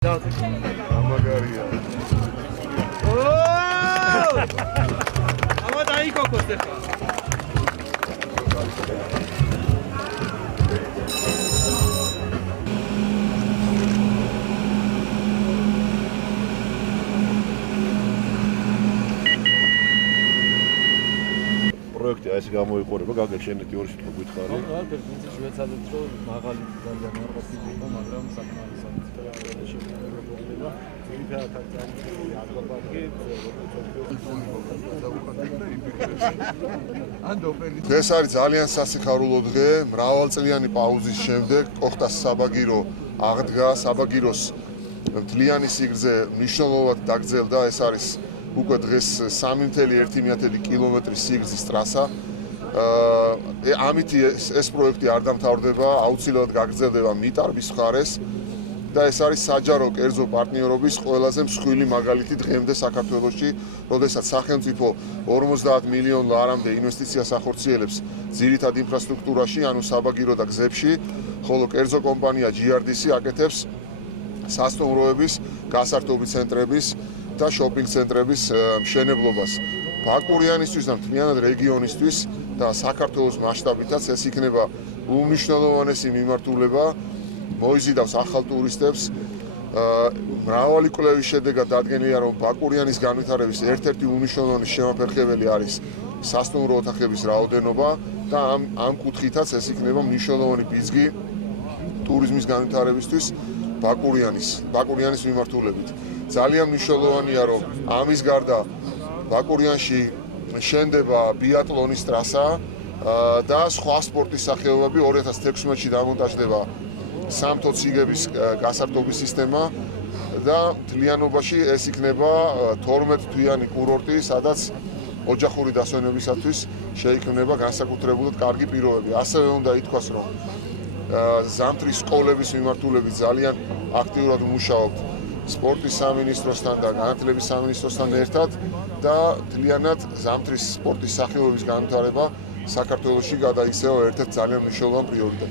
Amagaria. Oh! Ama daha iyi kokusu. პროექტი ეს გამოიყურება, გაგეჩენეთ ორი სიტყვა გითხარი. რა ფერმენტი შევეცადეთ რომ მაღალი ძალიან არ ყოფილიყო, მაგრამ საკმარისად შეგვიძლია ძირითადად აქცენტი აგროპარკი ეს არის ძალიან სასიხარულო დღე, მრავალწლიანი პაუზის შემდეგ კოხტას საბაგირო აღდგა, საბაგიროს მთლიანი სიგრძე მნიშვნელოვნად დაგრძელდა, ეს არის უკვე დღეს 3.1 კილომეტრის სიგრძის ტრასა. ამით ეს პროექტი არ დამთავრდება, აუცილებლად გაგრძელდება მიტარბის მხარეს და ეს არის საჯარო კერძო პარტნიორობის ყველაზე მსხვილი მაგალითი დღემდე საქართველოში, როდესაც სახელმწიფო 50 მილიონ ლარამდე ინვესტიციას ახორციელებს ძირითად ინფრასტრუქტურაში, ანუ საბაგირო და გზებში, ხოლო კერძო კომპანია GRDC აკეთებს სასტუმროების, გასართობი ცენტრების და შოპინგ ცენტრების მშენებლობას. ბაკურიანისთვის და მთლიანად რეგიონისთვის და საქართველოს მასშტაბითაც ეს იქნება უმნიშვნელოვანესი მიმართულება, მოიზიდავს ახალ ტურისტებს. მრავალი კვლევის შედეგად დადგენილია, რომ ბაკურიანის განვითარების ერთ-ერთი უმნიშვნელოვანესი შემაფერხებელი არის სასტუმრო ოთახების რაოდენობა და ამ კუთხითაც ეს იქნება მნიშვნელოვანი ბიძგი ტურიზმის განვითარებისთვის ბაკურიანის მიმართულებით. ძალიან მნიშვნელოვანია, რომ ამის გარდა ბაკურიანში შენდება ბიატლონის ტრასა და სხვა სპორტის სახეობები. 2016-ში დამონტაჟდება სამთო ციგების გასართობის სისტემა და მთლიანობაში ეს იქნება 12 თვიანი კურორტი, სადაც ოჯახური დასვენებისათვის შეიქმნება განსაკუთრებულად კარგი პირობები. ასევე უნდა ითქვას, რომ ზამთრის სკოლების მიმართულებით ძალიან აქტიურად მუშაობთ სპორტის სამინისტროსთან და განათლების სამინისტროსთან ერთად და მთლიანად ზამთრის სპორტის სახეობების განვითარება საქართველოში გადაიქცევა ერთ-ერთ ძალიან მნიშვნელოვან პრიორიტეტად.